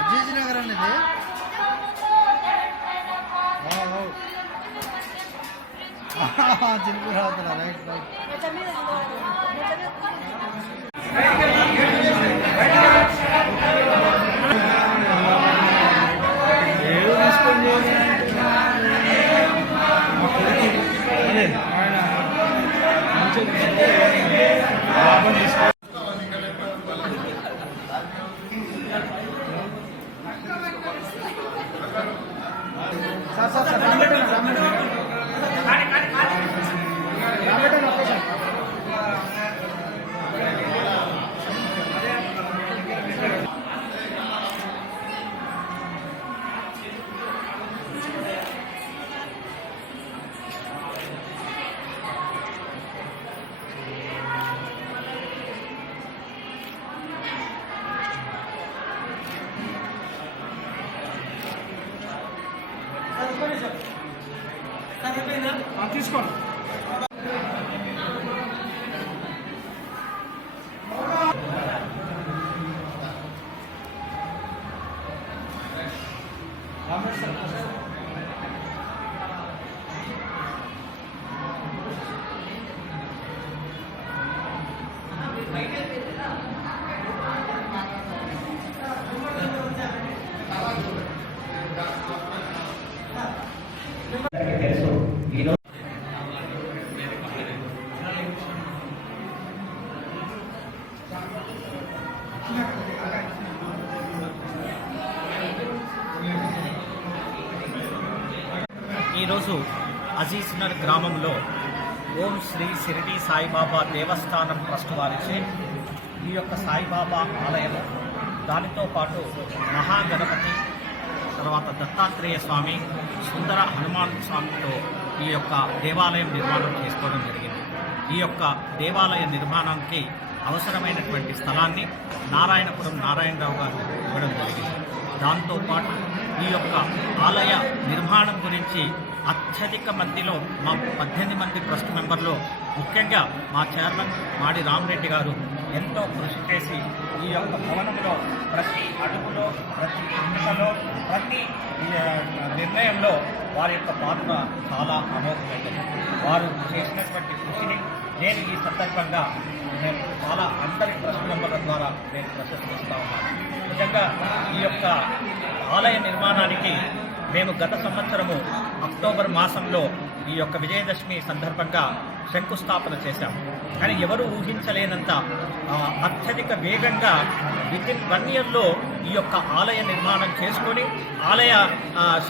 అజీజ్ నగర్ అనేది చిలుపు రావుతున్నా రైట్ తీసుకోండి. ఈరోజు అజీజ్నగర్ గ్రామంలో ఓం శ్రీ షిరిడి సాయిబాబా దేవస్థానం ట్రస్ట్ వారిచే ఈ యొక్క సాయిబాబా ఆలయము, దానితో పాటు మహాగణపతి, తర్వాత దత్తాత్రేయ స్వామి, సుందర హనుమాన్ స్వామితో ఈ యొక్క దేవాలయం నిర్మాణం చేసుకోవడం జరిగింది. ఈ యొక్క దేవాలయ నిర్మాణానికి అవసరమైనటువంటి స్థలాన్ని నారాయణపురం నారాయణరావు గారు ఇవ్వడం జరిగింది. దాంతోపాటు ఈ యొక్క ఆలయ నిర్మాణం గురించి అత్యధిక మందిలో మా 18 మంది ట్రస్ట్ మెంబర్లో ముఖ్యంగా మా చైర్మన్ మాడి రామరెడ్డి గారు ఎంతో కృషి చేసి ఈ యొక్క భవనంలో ప్రతి అడుగులో, ప్రతి నిమిషంలో, ప్రతి నిర్ణయంలో వారి యొక్క పాత్ర చాలా అమోఘమైనది. వారు చేసినటువంటి కృషిని నేను ఈ సందర్భంగా నేను చాలా అందరి ట్రస్ట్ మెంబర్ల ద్వారా నేను ప్రశంసిస్తూ ఉన్నాను. నిజంగా ఈ యొక్క ఆలయ నిర్మాణానికి మేము గత సంవత్సరము అక్టోబర్ మాసంలో ఈ యొక్క విజయదశమి సందర్భంగా శంకుస్థాపన చేశాం. కానీ ఎవరు ఊహించలేనంత అత్యధిక వేగంగా వితిన్ 1 ఇయర్లో ఈ యొక్క ఆలయ నిర్మాణం చేసుకొని ఆలయ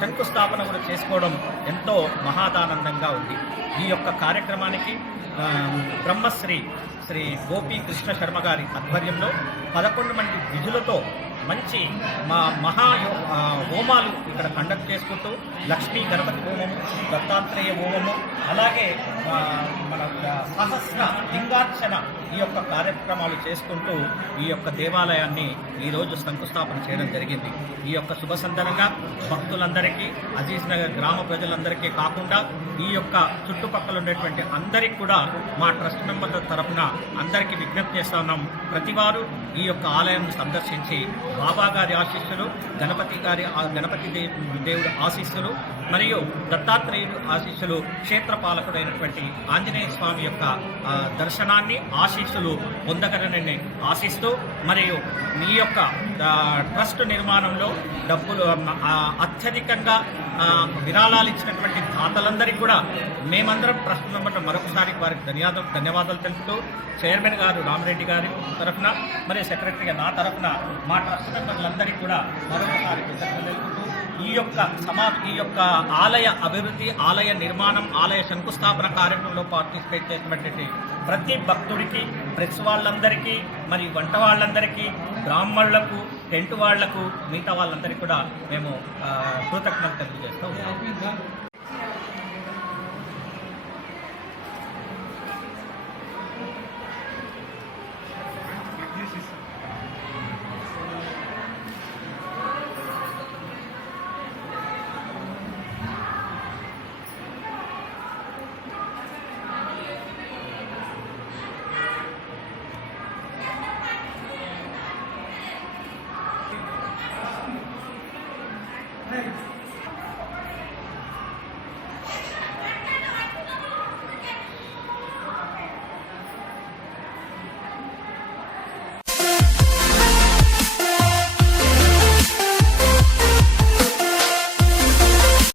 శంకుస్థాపన కూడా చేసుకోవడం ఎంతో మహాదానందంగా ఉంది. ఈ యొక్క కార్యక్రమానికి బ్రహ్మశ్రీ శ్రీ గోపీ కృష్ణ శర్మ గారి ఆధ్వర్యంలో 11 మంది విధులతో మంచి హోమాలు ఇక్కడ కండక్ట్ చేసుకుంటూ లక్ష్మీ గణపతి హోమము, దత్తాత్రేయ హోమము, అలాగే మన సహస్ర లింగార్చన ఈ యొక్క కార్యక్రమాలు చేసుకుంటూ ఈ యొక్క దేవాలయాన్ని ఈరోజు శంకుస్థాపన చేయడం జరిగింది. ఈ యొక్క శుభ సందర్భంగా భక్తులందరికీ, అజీజ్ నగర్ గ్రామ ప్రజలందరికీ కాకుండా ఈ యొక్క చుట్టుపక్కల ఉండేటువంటి అందరికీ కూడా మా ట్రస్ట్ మెంబర్ల తరఫున అందరికీ విజ్ఞప్తి చేస్తా ఉన్నాం. ప్రతివారు ఈ యొక్క ఆలయం సందర్శించి బాబా గారి ఆశీస్సులు, గణపతి దేవుడి ఆశీస్సులు మరియు దత్తాత్రేయుడు ఆశీస్సులు, క్షేత్రపాలకుడైనటువంటి ఆంజనేయ స్వామి యొక్క దర్శనాన్ని, ఆశీస్సులు పొందగలనని ఆశిస్తూ, మరియు మీ యొక్క ట్రస్ట్ నిర్మాణంలో డబ్బులు అత్యధికంగా విరాళాలు ఇచ్చినటువంటి దాతలందరికీ కూడా మేమందరం ట్రస్ట్ మెంబర్లు మరొకసారి వారికి ధన్యవాదాలు తెలుపుతూ, చైర్మన్ గారు రామరెడ్డి గారి తరఫున మరియు సెక్రటరీగా నా తరఫున మా ట్రస్ట్ మెంబర్లందరికీ కూడా మరొకసారి కృతజ్ఞతలు తెలుపుతూ ఈ యొక్క ఆలయ అభివృద్ధి, ఆలయ నిర్మాణం, ఆలయ శంకుస్థాపన కార్యక్రమంలో పార్టిసిపేట్ చేసినటువంటి ప్రతి భక్తుడికి, ప్రెస్ వాళ్ళందరికీ, మరి వంట వాళ్ళందరికీ, బ్రాహ్మణులకు, టెంట్ వాళ్లకు, మిగతా వాళ్ళందరికీ కూడా మేము కృతజ్ఞతలు తెలియజేస్తూ ఉన్నాం. ఉన్నాయి